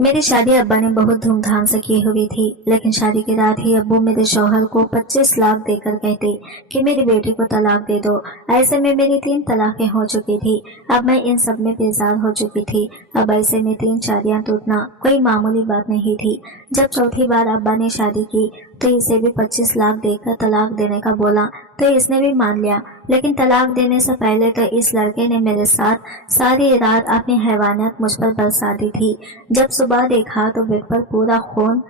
मेरी शादी अब्बा ने बहुत धूमधाम से की हुई थी, लेकिन शादी की रात ही अब्बू मेरे शौहर को 25 लाख देकर कहते कि मेरी बेटी को तलाक दे दो। ऐसे में मेरी 3 तलाकें हो चुकी थी। अब मैं इन सब में बेजार हो चुकी थी। अब ऐसे में 3 शादियां टूटना कोई मामूली बात नहीं थी। जब चौथी बार अब्बा ने शादी की तो इसे भी 25 लाख देकर तलाक देने का बोला तो इसने भी मान लिया। लेकिन तलाक देने से पहले तो इस लड़के ने मेरे साथ सारी रात अपनी हैवानियत मुझ पर बरसा दी थी। जब सुबह देखा तो बेड पर पूरा खून।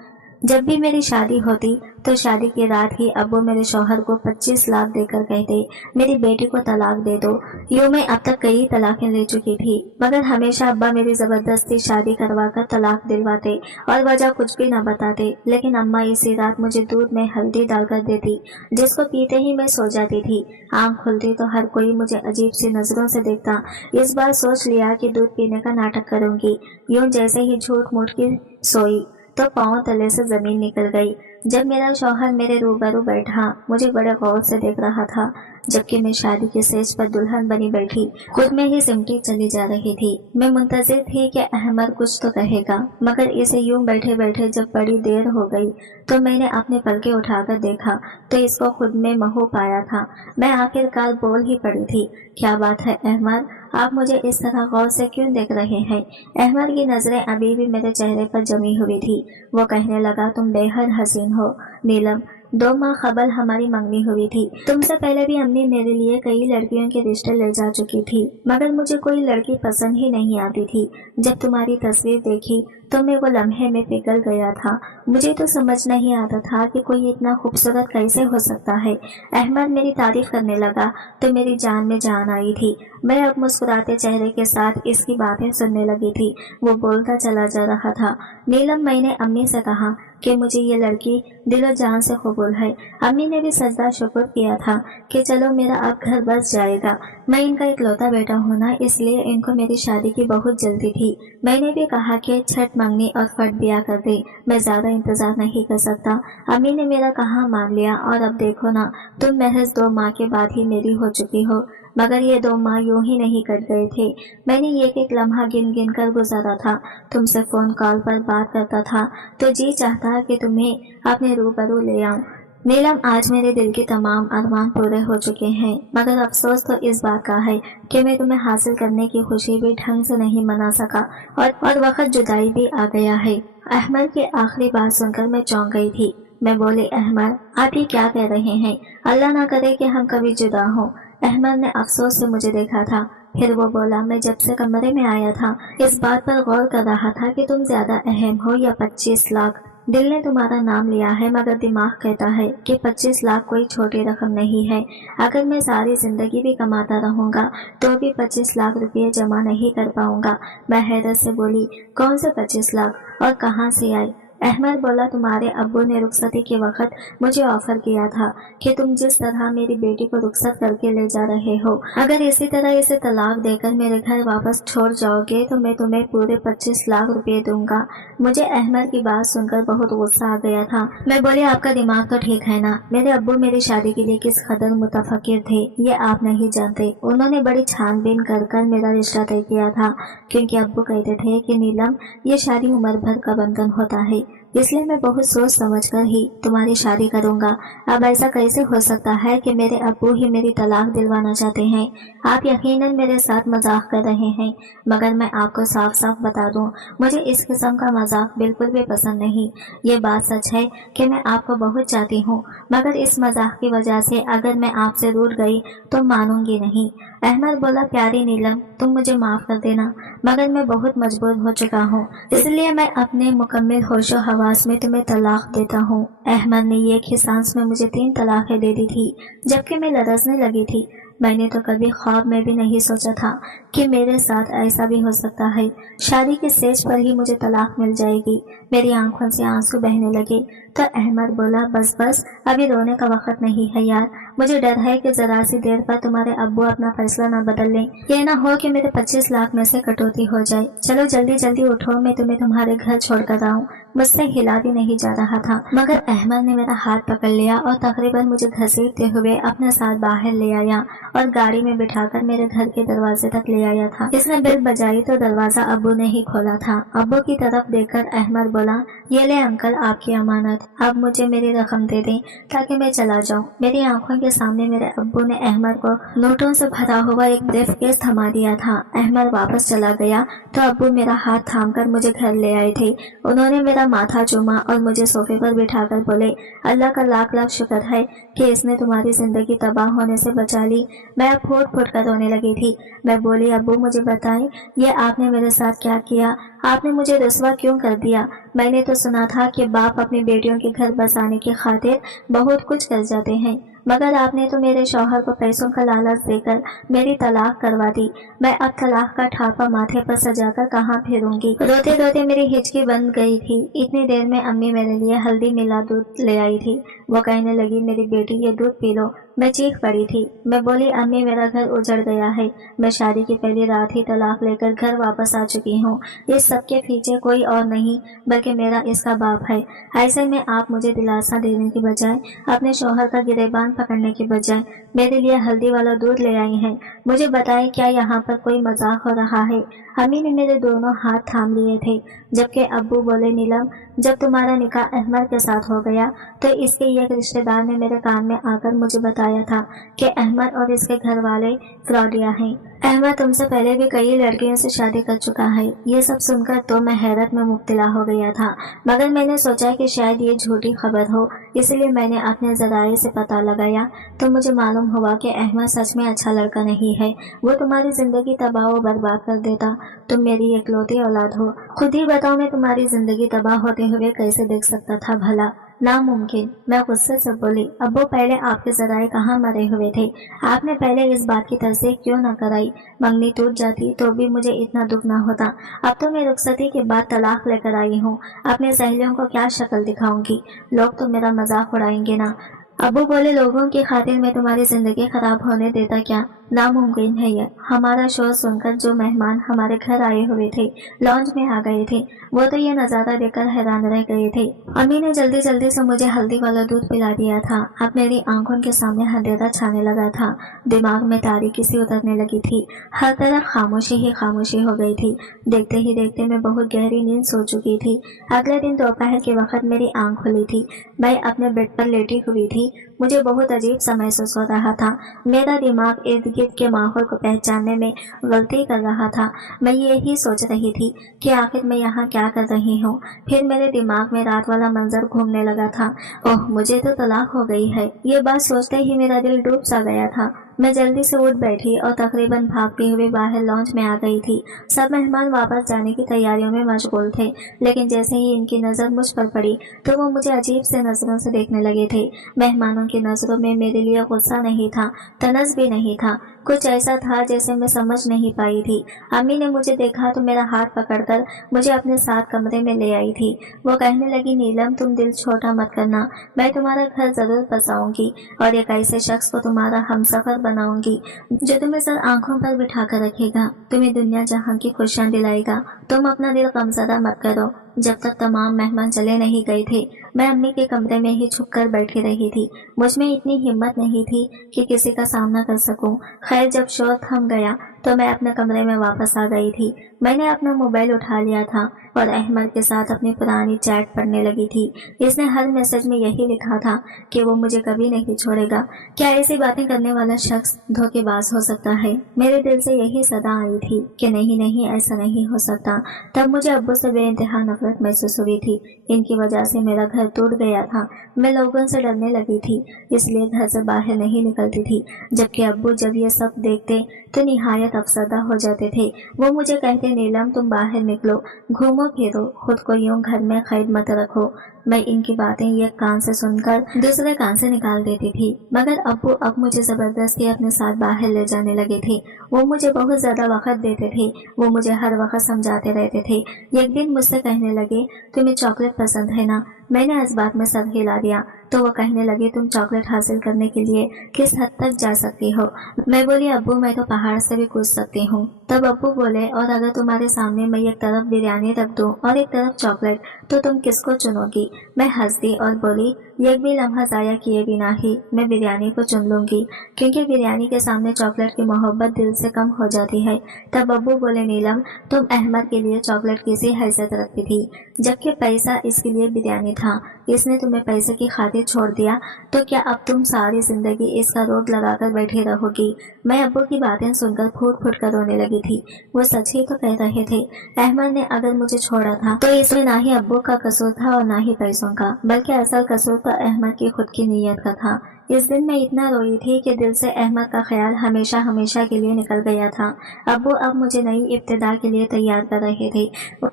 जब भी मेरी शादी होती तो शादी की रात ही अब्बू मेरे शौहर को 25 लाख देकर कहते मेरी बेटी को तलाक दे दो। यूं मैं अब तक कई तलाकें ले चुकी थी, मगर हमेशा अब्बा मेरी जबरदस्ती शादी करवा कर तलाक दिलवाते और वजह कुछ भी न बताते। लेकिन अम्मा इसी रात मुझे दूध में हल्दी डालकर देती, जिसको पीते ही मैं सो जाती थी। आंख खुलती तो हर कोई मुझे अजीब सी नजरों से देखता। इस बार सोच लिया कि दूध पीने का नाटक करूंगी। यूं जैसे ही झूठ मूठ की सोई तो पांव तले से जमीन निकल गई। जब मेरा शौहर मेरे रूबरू बैठा मुझे बड़े गौर से देख रहा था, जबकि मैं शादी के स्टेज पर दुल्हन बनी बैठी खुद में ही सिमटी चली जा रही थी। मैं मुंतजिर थी कि अहमद कुछ तो कहेगा, मगर इसे यूं बैठे बैठे जब बड़ी देर हो गई तो मैंने अपने पलके उठाकर देखा तो इसको खुद में महू पाया था। मैं आखिरकार बोल ही पड़ी थी, क्या बात है अहमद, आप मुझे इस तरह गौर से क्यों देख रहे हैं? अहमद की नजरें अभी भी मेरे चेहरे पर जमी हुई थी। वो कहने लगा, तुम बेहद हसीन हो नीलम। 2 माह कबल हमारी मंगनी हुई थी। तुमसे पहले भी अम्मी मेरे लिए कई लड़कियों के रिश्ते ले जा चुकी थी, मगर मुझे कोई लड़की पसंद ही नहीं आती थी। जब तुम्हारी तस्वीर देखी तो मैं वो लम्हे में पिघल गया था। मुझे तो समझ नहीं आता था कि कोई इतना खूबसूरत कैसे हो सकता है। अहमद मेरी तारीफ करने लगा तो मेरी जान में जान आई थी। मैं अब मुस्कुराते चेहरे के साथ इसकी बातें सुनने लगी थी। वो बोलता चला जा रहा था, नीलम, मैंने अम्मी से कहा कि मुझे ये लड़की दिलो जान से कबूल है। अम्मी ने भी सजदा शुक्र किया था कि चलो मेरा अब घर बस जाएगा। मैं इनका इकलौता बेटा हूं ना, इसलिए इनको मेरी शादी की बहुत जल्दी थी। मैंने भी कहा कि छठ मंगनी और फट ब्याह कर दे, मैं ज्यादा इंतजार नहीं कर सकता। अम्मी ने मेरा कहा मान लिया और अब देखो ना, तुम महज 2 माह के बाद ही मेरी हो चुकी हो। मगर ये 2 माह यूं ही नहीं कट गए थे। मैंने एक एक लम्हा गिन गिन कर गुजारा था। तुमसे फोन कॉल पर बात करता था तो जी चाहता कि तुम्हें अपने रूबरू ले आऊं। नीलम, आज मेरे दिल के तमाम अरमान पूरे हो चुके हैं, मगर अफसोस तो इस बात का है कि मैं तुम्हें हासिल करने की खुशी भी ढंग से नहीं मना सका और वक्त जुदाई भी आ गया है। अहमद की आखिरी बात सुनकर मैं चौंक गई थी। मैं बोली, अहमद, आप ये क्या कह रहे हैं? अल्लाह ना करे कि हम कभी जुदा हों। अहमद ने अफसोस से मुझे देखा था। फिर वो बोला, मैं जब से कमरे में आया था इस बात पर गौर कर रहा था कि तुम ज्यादा अहम हो या 25 लाख। दिल ने तुम्हारा नाम लिया है, मगर दिमाग कहता है कि 25 लाख कोई छोटी रकम नहीं है। अगर मैं सारी जिंदगी भी कमाता रहूंगा तो भी 25 लाख रुपये जमा नहीं कर पाऊंगा। मैं हैरत से बोली, कौन से 25 लाख और कहाँ से आए? अहमद बोला, तुम्हारे अब्बू ने रुखसती के वक्त मुझे ऑफर किया था कि तुम जिस तरह मेरी बेटी को रुखसत करके ले जा रहे हो, अगर इसी तरह इसे तलाक देकर मेरे घर वापस छोड़ जाओगे तो मैं तुम्हें पूरे 25 लाख रुपए दूंगा। मुझे अहमद की बात सुनकर बहुत गुस्सा आ गया था। मैं बोली, आपका दिमाग तो ठीक है ना? मेरे अब्बू मेरी शादी के लिए किस कदर मुतफक्किर थे ये आप नहीं जानते। उन्होंने बड़ी छानबीन कर मेरा रिश्ता तय किया था, क्योंकि अब्बू कहते थे कि नीलम, ये शादी उम्र भर का बंधन होता है, इसलिए मैं बहुत सोच समझ कर ही तुम्हारी शादी करूंगा। अब ऐसा कैसे हो सकता है कि मेरे अब्बू ही मेरी तलाक दिलवाना चाहते हैं? आप यकीनन मेरे साथ मजाक कर रहे हैं, मगर मैं आपको साफ साफ बता दूं, मुझे इस किस्म का मजाक बिल्कुल भी पसंद नहीं। ये बात सच है कि मैं आपको बहुत चाहती हूँ, मगर इस मजाक की वजह से अगर मैं आपसे रूठ गई तो मानूंगी नहीं। अहमद बोला, प्यारी नीलम, तुम मुझे माफ कर देना, मगर मैं बहुत मजबूर हो चुका हूँ, इसलिए मैं अपने मुकम्मल होशो हवास में तुम्हें तलाक देता हूँ। अहमद ने एक ही सांस में मुझे 3 तलाकें दे दी थी, जबकि मैं लरजने लगी थी। मैंने तो कभी ख्वाब में भी नहीं सोचा था कि मेरे साथ ऐसा भी हो सकता है। शादी के स्टेज पर ही मुझे तलाक मिल जाएगी। मेरी आंखों से आंसू बहने लगे तो अहमद बोला, बस बस, अभी रोने का वक्त नहीं है यार, मुझे डर है कि जरा सी देर पर तुम्हारे अब्बू अपना फैसला न बदल लें। ये ना हो कि मेरे 25 लाख में से कटौती हो जाए। चलो जल्दी जल्दी उठो, मैं तुम्हें तुम्हारे घर छोड़कर आऊँ। मुझसे हिला भी नहीं जा रहा था, मगर अहमद ने मेरा हाथ पकड़ लिया और तकरीबन मुझे घसीटते हुए अपने साथ बाहर ले आया और गाड़ी में बिठाकर मेरे घर के दरवाजे तक ले आया था। इसने बेल बजाई तो दरवाजा अब्बू ने ही खोला था। अब्बू की तरफ देखकर अहमद बोला, ये ले अंकल आपकी अमानत, अब मुझे मेरी रकम दे दें ताकि मैं चला जाऊं। मेरी आंखों के सामने मेरे अब्बू ने अहमद को नोटों से भरा हुआ एक ब्रीफकेस थमा दिया था। अहमद वापस चला गया तो अब्बू मेरा हाथ थामकर मुझे घर ले आए थे। उन्होंने मेरा माथा चूमा और मुझे सोफे पर बिठाकर बोले, अल्लाह का लाख लाख शुक्र है कि इसने तुम्हारी जिंदगी तबाह होने से बचा ली। मैं अब फूट फूट कर रोने लगी थी। मैं बोली, अब्बू मुझे बताएं, ये आपने मेरे साथ क्या किया? आपने मुझे रुसवा क्यों कर दिया? मैंने तो सुना था कि बाप अपनी बेटियों के घर बसाने की खातिर बहुत कुछ कर जाते हैं, मगर आपने तो मेरे शौहर को पैसों का लालच देकर मेरी तलाक करवा दी। मैं अब तलाक का ठापा माथे पर सजाकर कहाँ फिरूंगी? रोते रोते मेरी हिचकी बंद गई थी। इतनी देर में अम्मी मेरे लिए हल्दी मिला दूध ले आई थी। वो कहने लगी, मेरी बेटी ये दूध पी लो। मैं चीख पड़ी थी। मैं बोली, अम्मी मेरा घर उजड़ गया है। मैं शादी की पहली रात ही तलाक लेकर घर वापस आ चुकी हूँ। इस सब के पीछे कोई और नहीं बल्कि मेरा इसका बाप है। ऐसे में आप मुझे दिलासा देने की बजाय, अपने शौहर का गिरेबान पकड़ने के बजाय मेरे लिए हल्दी वाला दूध ले आई हैं। मुझे बताएं, क्या यहाँ पर कोई मजाक हो रहा है? अम्मी ने मेरे दोनों हाथ थाम लिए थे, जबकि अब्बू बोले, नीलम जब तुम्हारा निकाह अहमद के साथ हो गया तो इसके एक रिश्तेदार ने मेरे कान में आकर मुझे बताया था कि अहमद और इसके घर वाले फ्रॉडिया हैं। अहमद तुमसे पहले भी कई लड़कियों से शादी कर चुका है। ये सब सुनकर तो मैं हैरत में मुब्तला हो गया था, मगर मैंने सोचा कि शायद ये झूठी खबर हो, इसलिए मैंने अपने ज़राए से पता लगाया तो मुझे मालूम हुआ कि अहमद सच में अच्छा लड़का नहीं है। वो तुम्हारी जिंदगी तबाह व बर्बाद कर देता। तुम मेरी इकलौती औलाद हो। खुद ही बताओ, मैं तुम्हारी जिंदगी तबाह होते हुए कैसे देख सकता था भला? नामुमकिन। मैं गुस्से से बोली, अब्बू पहले आपके जराए कहाँ मरे हुए थे? आपने पहले इस बात की तस्दीक क्यों न कराई? मंगनी टूट जाती तो भी मुझे इतना दुख न होता। अब तो मैं रुखसती के बाद तलाक लेकर आई हूँ। अपने सहेलियों को क्या शक्ल दिखाऊंगी? लोग तो मेरा मजाक उड़ाएंगे ना। अब्बू बोले, लोगों की खातिर मैं तुम्हारी जिंदगी खराब होने देता क्या? नामुमकिन है ये। हमारा शोर सुनकर जो मेहमान हमारे घर आए हुए थे लॉन्ज में आ गए थे, वो तो ये नजारा देखकर हैरान रह गए थे। अम्मी ने जल्दी जल्दी से मुझे हल्दी वाला दूध पिला दिया था। अब मेरी आंखों के सामने अंधेरा छाने लगा था। दिमाग में तारीकी सी उतरने लगी थी। हर तरफ खामोशी ही खामोशी हो गई थी। देखते ही देखते मैं बहुत गहरी नींद सो चुकी थी। अगले दिन दोपहर के वक्त मेरी आंख खुली थी। मैं अपने बेड पर लेटी हुई थी। मुझे बहुत अजीब सा महसूस हो रहा था। मेरा दिमाग इर्द गिर्द के माहौल को पहचानने में गलती कर रहा था। मैं यही सोच रही थी कि आखिर मैं यहाँ क्या कर रही हूँ। फिर मेरे दिमाग में रात वाला मंजर घूमने लगा था। ओह, मुझे तो तलाक हो गई है। ये बात सोचते ही मेरा दिल डूब सा गया था। मैं जल्दी से उठ बैठी और तकरीबन भागते हुए बाहर लॉन्च में आ गई थी। सब मेहमान वापस जाने की तैयारियों में मशगूल थे, लेकिन जैसे ही इनकी नज़र मुझ पर पड़ी तो वो मुझे अजीब से नज़रों से देखने लगे थे। मेहमानों की नज़रों में मेरे लिए गुस्सा नहीं था, तनज़ भी नहीं था। कुछ ऐसा था जैसे मैं समझ नहीं पाई थी। अम्मी ने मुझे देखा तो मेरा हाथ पकड़कर मुझे अपने साथ कमरे में ले आई थी। वो कहने लगी, नीलम तुम दिल छोटा मत करना, मैं तुम्हारा घर जरूर बसाऊंगी और एक ऐसे शख्स को तुम्हारा हमसफर बनाऊंगी जो तुम्हें सर आंखों पर बिठा कर रखेगा, तुम्हें दुनिया जहां की खुशियां दिलाएगा। तुम अपना दिल गमज़दा मत करो। जब तक तमाम मेहमान चले नहीं गए थे मैं अम्मी के कमरे में ही छुपकर बैठी रही थी। मुझ में इतनी हिम्मत नहीं थी कि किसी का सामना कर सकूं। खैर जब शोर थम गया तो मैं अपने कमरे में वापस आ गई थी। मैंने अपना मोबाइल उठा लिया था और अहमद के साथ अपनी पुरानी चैट पढ़ने लगी थी। इसने हर मैसेज में यही लिखा था कि वो मुझे कभी नहीं छोड़ेगा। क्या ऐसी बातें करने वाला शख्स धोखेबाज हो सकता है? मेरे दिल से यही सदा आई थी कि नहीं नहीं, ऐसा नहीं हो सकता। तब मुझे अब्बू से बेइंतहा नफरत महसूस हुई थी। इनकी वजह से मेरा घर टूट गया था। मैं लोगों से डरने लगी थी, इसलिए घर से बाहर नहीं निकलती थी। जबकि अब्बू जब ये सब देखते तो निहायत अफसरदा हो जाते थे। वो मुझे कहते, नीलम तुम बाहर निकलो, घूमो फिरो, खुद को यूं घर में कैद मत रखो। मैं इनकी बातें एक कान से सुनकर दूसरे कान से निकाल देती थी। मगर अब्बू अब मुझे जबरदस्ती अपने साथ बाहर ले जाने लगे थे। वो मुझे बहुत ज्यादा वक्त देते थे। वो मुझे हर वक्त समझाते रहते थे। एक दिन मुझसे कहने लगे, तुम्हें चॉकलेट पसंद है ना? میں نے اس بات میں سر ہلا دیا تو وہ کہنے لگے تم چاکلیٹ حاصل کرنے کے لیے کس حد تک جا سکتی ہو؟ میں بولی ابو میں تو پہاڑ سے بھی کود سکتی ہوں۔ تب ابو بولے اور اگر تمہارے سامنے میں ایک طرف بریانی رکھ دوں اور ایک طرف چاکلیٹ تو تم کس کو چنو گی؟ میں ہنس دی اور بولی ایک بھی لمحہ ضائع کیے بنا ہی میں بریانی کو چن لوں گی، کیونکہ بریانی کے سامنے چاکلیٹ کی محبت دل سے کم ہو جاتی ہے۔ تب ابو بولے نیلم تم احمد کے لیے چاکلیٹ کی سی حیثیت رکھتی تھی، جبکہ پیسہ اس کے لیے بریانی تھا، اس نے تمہیں پیسے کی خاطر چھوڑ دیا، تو کیا اب تم ساری زندگی اس کا روگ لگا کر بیٹھی رہو گی؟ میں ابو کی باتیں سن کر پھوٹ پھوٹ کر رونے لگی تھی۔ وہ سچ ہی تو کہہ رہے تھے، احمد نے اگر مجھے چھوڑا تھا تو اس میں نہ ہی ابو کا قصور تھا اور نہ ہی پیسوں کا، بلکہ اصل قصور تو احمد کی خود کی نیت کا تھا۔ اس دن میں اتنا روئی تھی کہ دل سے احمد کا خیال ہمیشہ ہمیشہ کے لیے نکل گیا تھا۔ ابو اب مجھے نئی ابتدا کے لیے تیار کر رہے تھے۔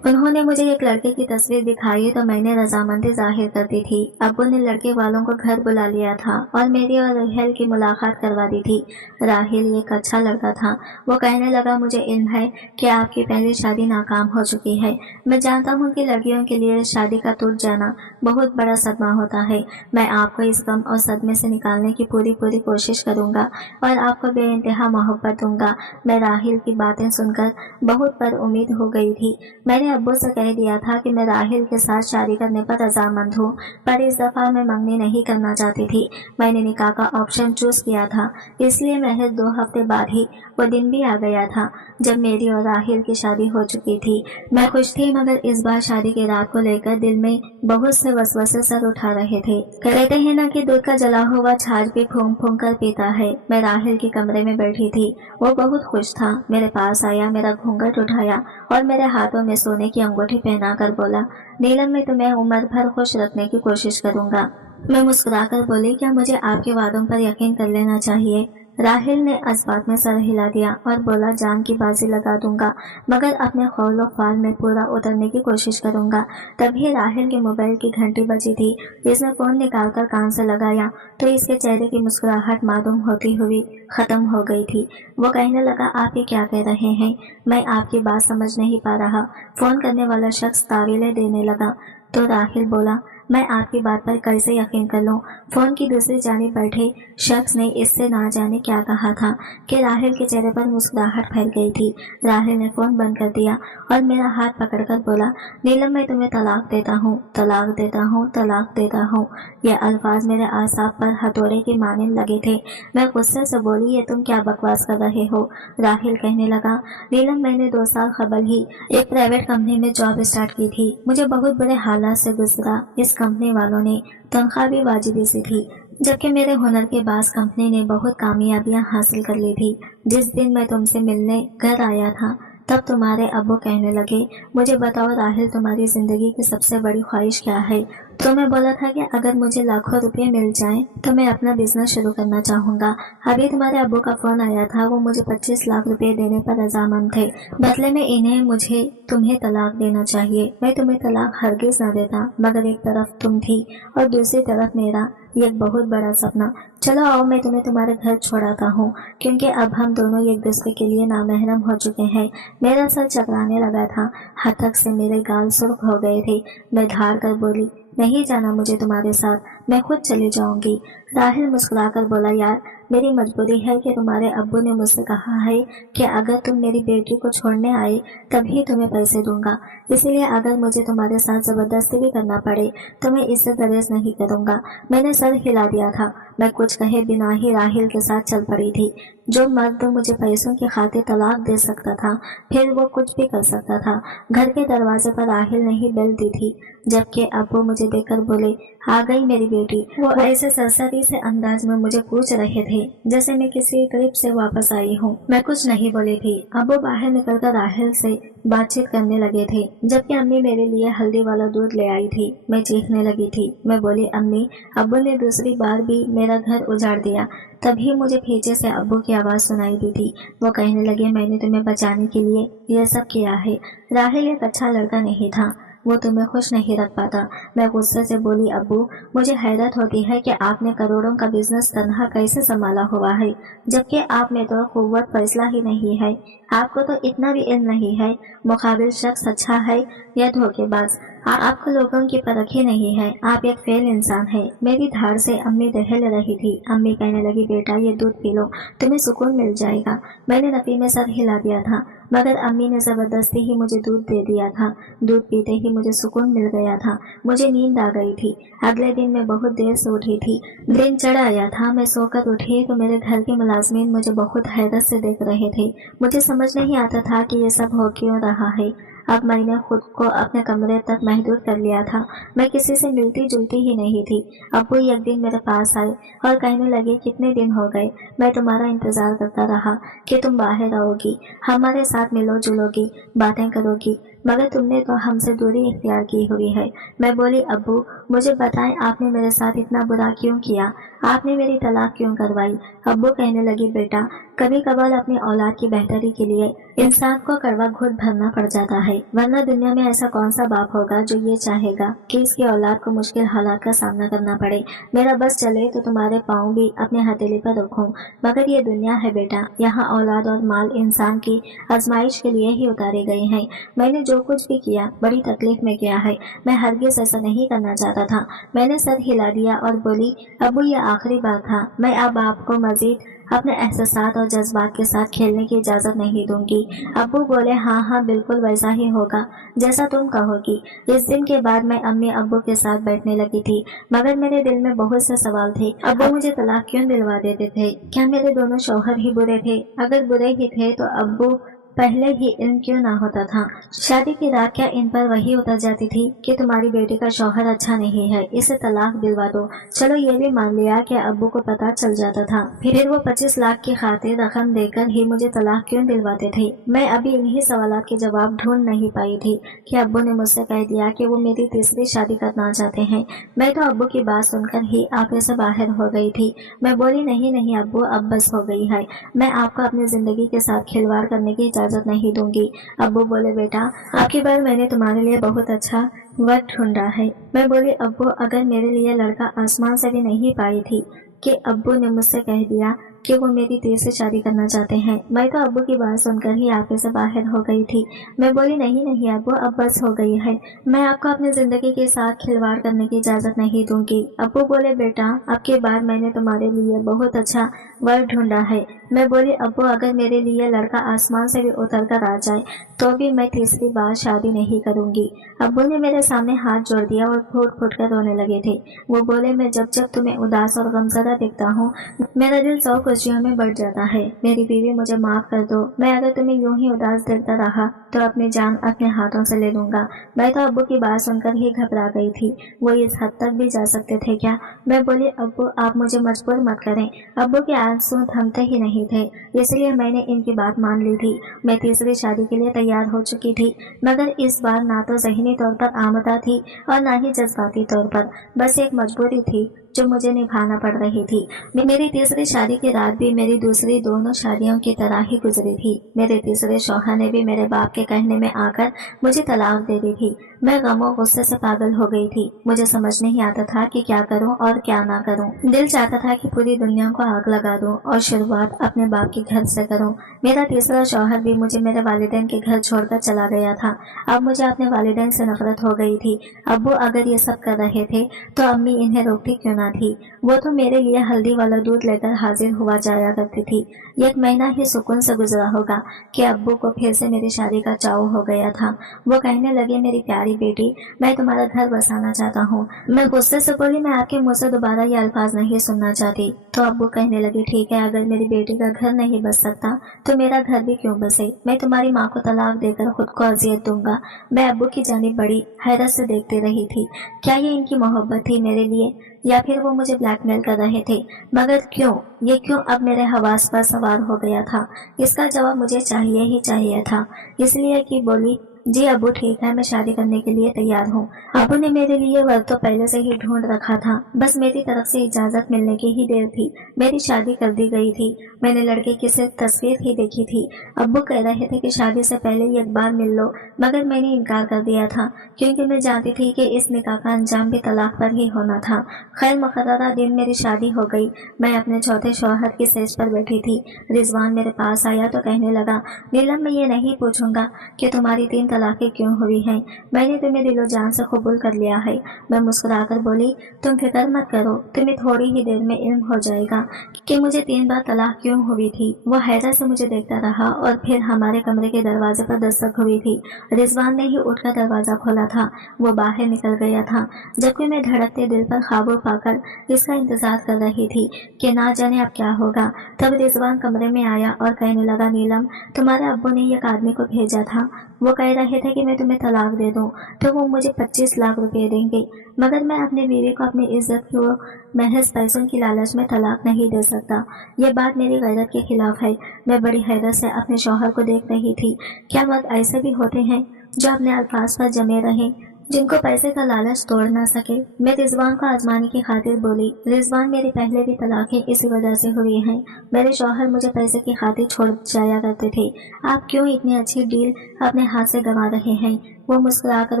انہوں نے مجھے ایک لڑکے کی تصویر دکھائی تو میں نے رضامندی ظاہر کر دی تھی۔ ابو نے لڑکے والوں کو گھر بلا لیا تھا اور میری اور راحیل کی ملاقات کروا دی تھی۔ راحیل ایک اچھا لڑکا تھا۔ وہ کہنے لگا مجھے علم ہے کہ آپ کی پہلی شادی ناکام ہو چکی ہے۔ میں جانتا ہوں کہ لڑکیوں کے لیے شادی کا ٹوٹ جانا بہت بڑا صدمہ ہوتا ہے۔ میں آپ کو اس غم اور صدمے سے نکالنے کی پوری کوشش کروں گا اور آپ کو بے انتہا محبت دوں گا۔ میں راحیل کی باتیں سن کر بہت پر امید ہو گئی تھی۔ میں نے ابو سے کہہ دیا تھا کہ میں راحیل کے ساتھ شادی کرنے پر رضامند ہوں، پر اس دفعہ میں منگنی نہیں کرنا چاہتی تھی۔ میں نے نکاح کا آپشن چوز کیا تھا، اس لیے محض 2 ہفتے بعد ہی وہ دن بھی آ گیا تھا جب میری اور راحیل کی شادی ہو چکی تھی۔ میں خوش تھی، مگر اس بار شادی کی رات کو لے کر دل میں بہت سے وسوسے سر اٹھا رہے تھے۔ کہتے ہیں نا کہ دودھ کا جلا ہوا چھاچ بھی پھونک پھونک کر پیتا ہے۔ میں راحیل کے کمرے میں بیٹھی تھی، وہ بہت خوش تھا، میرے پاس آیا، میرا گھونگھٹ اٹھایا اور میرے ہاتھوں میں سونے کی انگوٹھی پہنا کر بولا نیلم میں تمہیں عمر بھر خوش رکھنے کی کوشش کروں گا۔ میں مسکرا کر بولی کیا مجھے آپ کے وعدوں پر یقین کر لینا چاہیے؟ راحیل نے اس بات میں سر ہلا دیا اور بولا جان کی بازی لگا دوں گا، مگر اپنے قول و فعل میں پورا اترنے کی کوشش کروں گا۔ تبھی راحیل کے موبائل کی گھنٹی بجی تھی۔ اس نے فون نکال کر کان سے لگایا تو اس کے چہرے کی مسکراہٹ معدوم ہوتی ہوئی ختم ہو گئی تھی۔ وہ کہنے لگا آپ یہ کیا کہہ رہے ہیں؟ میں آپ کی بات سمجھ نہیں پا رہا۔ فون کرنے والا شخص تعویلیں دینے لگا تو راحیل بولا میں آپ کی بات پر کیسے یقین کر لوں؟ فون کی دوسری جانب بیٹھے شخص نے اس سے نہ جانے کیا کہا تھا کہ راحیل کے چہرے پر مسکراہٹ پھیل گئی تھی۔ راحیل نے فون بند کر دیا اور میرا ہاتھ پکڑ کر بولا نیلم میں تمہیں طلاق دیتا ہوں، طلاق دیتا ہوں، طلاق دیتا ہوں۔ یہ الفاظ میرے اعصاب پر ہتھوڑے کی مانند لگے تھے۔ میں غصے سے بولی یہ تم کیا بکواس کر رہے ہو؟ راحیل کہنے لگا نیلم میں نے 2 سال قبل ہی ایک پرائیویٹ کمپنی میں جاب اسٹارٹ کی تھی۔ مجھے بہت برے حالات سے گزرا۔ اس کمپنی والوں نے تنخواہ بھی واجبی سی تھی، جبکہ میرے ہنر کے باعث کمپنی نے بہت کامیابیاں حاصل کر لی تھی۔ جس دن میں تم سے ملنے گھر آیا تھا تب تمہارے ابو کہنے لگے مجھے بتاؤ راحیل تمہاری زندگی کی سب سے بڑی خواہش کیا ہے؟ تو میں بولا تھا کہ اگر مجھے لاکھوں روپے مل جائیں تو میں اپنا بزنس شروع کرنا چاہوں گا۔ ابھی تمہارے ابو کا فون آیا تھا، وہ مجھے 25 لاکھ روپے دینے پر رضامند تھے، بدلے میں انہیں مجھے تمہیں طلاق دینا چاہیے۔ میں تمہیں طلاق ہرگز نہ دیتا، مگر ایک طرف تم تھی اور دوسری طرف میرا ایک بہت بڑا سپنا۔ چلو آؤ میں تمہیں تمہارے گھر چھوڑاتا ہوں، کیونکہ اب ہم دونوں ایک دوسرے کے لیے نامحرم ہو چکے ہیں۔ میرا سر چکرانے لگا تھا، ہتک سے میرے گال سرخ ہو گئے تھے۔ میں دھاڑ کر بولی نہیں جانا مجھے تمہارے ساتھ، میں خود چلی جاؤں گی۔ راحیل مسکرا کر بولا یار میری مجبوری ہے کہ تمہارے ابو نے مجھ سے کہا ہے کہ اگر تم میری بیٹی کو چھوڑنے آئے تبھی تمہیں پیسے دوں گا، اسی لیے اگر مجھے تمہارے ساتھ زبردستی بھی کرنا پڑے تو میں اس سے گریز نہیں کروں گا۔ میں نے سر ہلا دیا تھا۔ میں کچھ کہے بنا ہی راحیل کے ساتھ چل پڑی تھی۔ جو مرد مجھے پیسوں کی خاطر طلاق دے سکتا تھا پھر وہ کچھ بھی کر سکتا تھا۔ گھر کے دروازے پر راحیل نے ہی بیل دی تھی، جبکہ ابو مجھے دیکھ کر بولے آ گئی میری بیٹی۔ وہ ایسے سرسری سے انداز میں مجھے پوچھ رہے تھے جیسے میں کسی ٹرپ سے واپس آئی ہوں۔ میں کچھ نہیں بولی تھی۔ ابو باہر نکل کر راحیل سے بات چیت کرنے لگے تھے، جبکہ امی میرے لیے ہلدی والا دودھ لے آئی تھی۔ میں چیخنے لگی تھی۔ میں بولی امی ابو نے دوسری بار بھی میرا گھر اجاڑ دیا۔ تبھی مجھے پیچھے سے ابو کی آواز سنائی دی تھی۔ وہ کہنے لگے میں نے تمہیں بچانے کے لیے یہ سب کیا ہے۔ راحیل ایک اچھا لڑکا نہیں تھا، वो तुम्हें खुश नहीं रख पाता। मैं गुस्से से बोली, अब्बू मुझे हैरत होती है कि आपने करोड़ों का बिजनेस तनहा कैसे संभाला हुआ है, जबकि आप में तो कुव्वत फैसला ही नहीं है। आपको तो इतना भी इल्म नहीं है मुकाबिल शख्स अच्छा है या धोखेबाज। आपको लोगों की परख ही नहीं है, आप एक फेल इंसान है। मेरी धार से अम्मी दहल रही थी। अम्मी कहने लगी, बेटा ये दूध पी लो, तुम्हें सुकून मिल जाएगा। मैंने नफी में सर हिला दिया था, मगर अम्मी ने जबरदस्ती ही मुझे दूध दे दिया था। दूध पीते ही मुझे सुकून मिल गया था। मुझे नींद आ गई थी। अगले दिन मैं बहुत देर से उठी थी। दिन चढ़ आया था। मैं सोकर उठी तो मेरे घर के मुलाजमीन मुझे बहुत हैरत से देख रहे थे। मुझे समझ नहीं आता था कि ये सब हो क्यों रहा है। अब मैंने खुद को अपने कमरे तक महदूद कर लिया था। मैं किसी से मिलती जुलती ही नहीं थी। अब्बू एक दिन मेरे पास आए और कहने लगे, कितने दिन हो गए मैं तुम्हारा इंतजार करता रहा कि तुम बाहर आओगी, हमारे साथ मिलो जुलोगी, बातें करोगी, मगर तुमने तो हमसे दूरी इख्तियार की हुई है। मैं बोली, अब्बू मुझे बताएं आपने मेरे साथ इतना बुरा क्यों किया, आपने मेरी तलाक क्यों करवाई। अब्बू कहने लगी, बेटा कभी कभार अपनी औलाद की बेहतरी के लिए इंसान को कड़वा घूंट भरना पड़ जाता है, वरना दुनिया में ऐसा कौन सा बाप होगा जो ये चाहेगा कि इसकी औलाद को मुश्किल हालात का सामना करना पड़े। मेरा बस चले तो तुम्हारे पाँव भी अपने हथेली पर रखूं, मगर ये दुनिया है बेटा, यहाँ औलाद और माल इंसान की आजमाइश के लिए ही उतारे गए हैं। मैंने जो कुछ भी किया बड़ी तकलीफ में किया है, मैं हरगिज ऐसा नहीं करना चाहता था। मैंने सर हिला दिया और बोली, अब्बू ये आखिरी बार था, मैं अब आपको मजीद अपने एहसासात और जज्बात के साथ खेलने की इजाज़त नहीं दूंगी। अब्बू बोले, हाँ हाँ बिल्कुल वैसा ही होगा जैसा तुम कहोगी। इस दिन के बाद मैं अम्मी अब्बू के साथ बैठने लगी थी, मगर मेरे दिल में बहुत से सवाल थे। अब्बू मुझे तलाक क्यों दिलवा देते थे? क्या मेरे दोनों शौहर ही बुरे थे? अगर बुरे ही थे तो अब्बू पहले ही इल्म क्यों ना होता था? शादी की रात क्या इन पर वही उतर जाती थी कि तुम्हारी बेटी का शौहर अच्छा नहीं है, इसे तलाक दिलवा दो। चलो ये भी मान लिया कि अब्बू को पता चल जाता था, फिर वो 25 लाख की खातिर रकम देकर ही मुझे तलाक क्यों दिलवाते थे? मैं अभी इन्हीं सवालात के जवाब ढूंढ नहीं पाई थी कि अब्बू ने मुझसे कह दिया कि वो मेरी तीसरी शादी करना चाहते हैं। मैं तो अब्बू की बात सुनकर ही आपे से बाहर हो गई थी। मैं बोली, नहीं नहीं अब्बू अब बस हो गई है, मैं आपको अपनी जिंदगी के साथ खिलवाड़ करने की इजाजत नहीं दूंगी। अब्बू बोले, बेटा आपकी बार मैंने तुम्हारे लिए बहुत अच्छा वक्त ढूंढा है। मैं बोली, अब्बू अगर मेरे लिए लड़का आसमान से भी नहीं पाई थी कि अब्बू ने मुझसे कह दिया कि वो मेरी तीसरी शादी करना चाहते हैं। मैं तो अब्बू की बात सुनकर ही आपे से बाहर हो गई थी। मैं बोली, नहीं नहीं अब्बू अब बस हो गई है, मैं आपको अपनी जिंदगी के साथ खिलवाड़ करने की इजाजत नहीं दूंगी। अब्बू बोले, बेटा अब की बार मैंने तुम्हारे लिए बहुत अच्छा वर्क ढूंढा है। मैं बोली, अब्बू अगर मेरे लिए लड़का आसमान से भी उतर कर आ जाए तो भी मैं तीसरी बार शादी नहीं करूंगी। अब्बू ने मेरे सामने हाथ जोड़ दिया और फूट फूट कर रोने लगे थे। वो बोले, मैं जब जब तुम्हें उदास और गमजदा देखता हूँ मेरा दिल 100 खुशियों में बढ़ जाता है। मेरी बीवी मुझे माफ कर दो, मैं अगर तुम्हें यूं ही उदास देखता रहा तो अपनी जान अपने हाथों से ले लूंगा। मैं तो अब्बू की बात सुनकर ही घबरा गई थी, वो इस हद तक भी जा सकते थे क्या? मैं बोली, अब्बू आप मुझे मजबूर मत करें। अब्बू के आंसू थमते ही नहीं थे, इसलिए मैंने इनकी बात मान ली थी। मैं तीसरी शादी के लिए तैयार हो चुकी थी, मगर इस बार ना तो ज़हनी तौर पर आमदा थी और ना ही जज्बाती तौर पर, बस एक मजबूरी थी जो मुझे निभाना पड़ रही थी। मेरी तीसरी शादी की रात भी मेरी दूसरी दोनों शादियों की तरह ही गुजरी थी। मेरे तीसरे शौहर ने भी मेरे बाप के कहने में आकर मुझे तलाक दे दी थी। मैं गमों गुस्से से पागल हो गई थी। मुझे समझ नहीं आता था कि क्या करूं और क्या ना करूं। दिल चाहता था कि पूरी दुनिया को आग लगा दूं और शुरुआत अपने बाप के घर से करूं। मेरा तीसरा शौहर भी मुझे मेरे वालिदैन के घर छोड़कर चला गया था। अब मुझे अपने वालिदैन से नफरत हो गई थी। अब्बू अगर ये सब कर रहे थे तो अम्मी इन्हें रोकती क्यों ना थी? वो तो मेरे लिए हल्दी वाला दूध लेकर हाजिर हुआ जाया करती थी। 1 महीना ही सुकून से गुजरा होगा कि अब्बू को फिर से मेरी शादी का चाव हो गया था। वो कहने लगे, मेरी प्यारी बेटी मैं तुम्हारा घर बसाना चाहता हूँ। मैं गुस्से से बोली, मैं आपके मुँह से दोबारा ये अल्फाज नहीं सुनना चाहती। तो अब्बू कहने लगे, ठीक है अगर मेरी बेटी का घर नहीं बस सकता तो मेरा घर भी क्यों बसे, मैं तुम्हारी माँ को तलाक देकर खुद को अजियत दूंगा। मैं अब्बू की जानिब बड़ी हैरत से देखती रही थी। क्या ये इनकी मोहब्बत थी मेरे लिए या फिर वो मुझे ब्लैकमेल कर रहे थे? मगर क्यों, ये क्यों अब मेरे हवास पर सवार हो गया था? इसका जवाब मुझे चाहिए ही चाहिए था, इसलिए कि बोली, जी अब्बू ठीक है, मैं शादी करने के लिए तैयार हूँ। अब्बू ने मेरे लिए वर तो पहले से ही ढूंढ रखा था, बस मेरी तरफ से इजाजत मिलने की ही देर थी। मेरी शादी कर दी गई थी। मैंने लड़के की सिर्फ तस्वीर ही देखी थी। अब्बू कह रहे थे कि शादी से पहले ही एक बार मिल लो, मगर मैंने इनकार कर दिया था, क्योंकि मैं जानती थी कि इस निकाह का अंजाम भी तलाक पर ही होना था। खैर मुकर्ररा दिन मेरी शादी हो गई। मैं अपने चौथे शौहर की सेज पर बैठी थी। रिजवान मेरे पास आया तो कहने लगा, नीलम, मैं ये नहीं पूछूंगा कि तुम्हारी 3 तलाकें क्यों हुई हैं। मैंने तुम्हें दिलो जान से कबूल कर लिया है। मैं मुस्कुराकर बोली, तुम फिक्र मत करो, तुम्हें थोड़ी ही देर में इल्म हो जाएगा कि मुझे 3 बार तलाक क्यों हुई थी। वो हैरत से मुझे देखता रहा और फिर हमारे कमरे के दरवाजे पर दस्तक हुई थी। रिजवान ने ही उठकर दरवाजा खोला था। वो बाहर निकल गया था, जबकि मैं धड़कते दिल पर काबू पाकर इसका इंतजार कर रही थी कि ना जाने अब क्या होगा। तब रिजवान कमरे में आया और कहने लगा, नीलम, तुम्हारे अब्बू ने एक आदमी को भेजा था। वो कह रहे थे कि मैं तुम्हें तलाक दे दूं तो वो मुझे 25 लाख रुपए देंगे, मगर मैं अपनी बीवी को अपनी इज्जत की महज पैसों की लालच में तलाक नहीं दे सकता। ये बात मेरी गैरत के खिलाफ है। मैं बड़ी हैरत से अपने शौहर को देख रही थी। क्या मर्द ऐसे भी होते हैं जो अपने अल्फाज पर जमे रहें, जिनको पैसे का लालच तोड़ ना सके। मैं रिजवान को आजमाने की खातिर बोली, रिजवान, मेरी पहले भी तलाकें इसी वजह से हुई हैं। मेरे शौहर मुझे पैसे की खातिर छोड़ जाया करते थे। आप क्यों इतनी अच्छी डील अपने हाथ से गंवा रहे हैं। वो मुस्कुराकर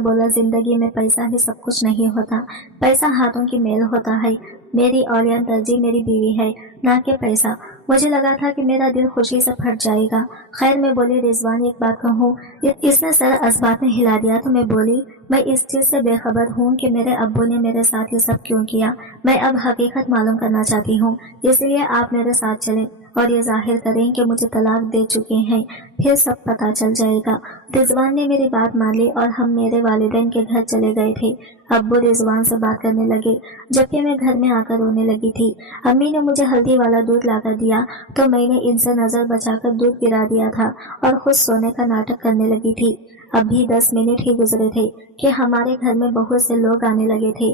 बोला, जिंदगी में पैसा ही सब कुछ नहीं होता, पैसा हाथों की मेल होता है। मेरी औलियान तरजीह मेरी बीवी है, ना कि पैसा। मुझे लगा था कि मेरा दिल खुशी से फट जाएगा। खैर मैं बोली, रिजवान, एक बात कहूँ। इसने सर असबात में हिला दिया तो मैं बोली, मैं इस चीज से बेखबर हूँ कि मेरे अब्बू ने मेरे साथ ये सब क्यों किया। मैं अब हकीकत मालूम करना चाहती हूँ, इसलिए आप मेरे साथ चलें और ये जाहिर करें कि मुझे तलाक दे चुके हैं, फिर सब पता चल जाएगा। रिजवान ने मेरी बात मान ली और हम मेरे वालिदैन के घर चले गए थे। अब्बू रिजवान से बात करने लगे, जबकि मैं घर में आकर रोने लगी थी। अम्मी ने मुझे हल्दी वाला दूध लाकर दिया तो मैंने इनसे नजर बचाकर दूध गिरा दिया था और खुद सोने का नाटक करने लगी थी। अब भी 10 मिनट ही गुजरे थे कि हमारे घर में बहुत से लोग आने लगे थे।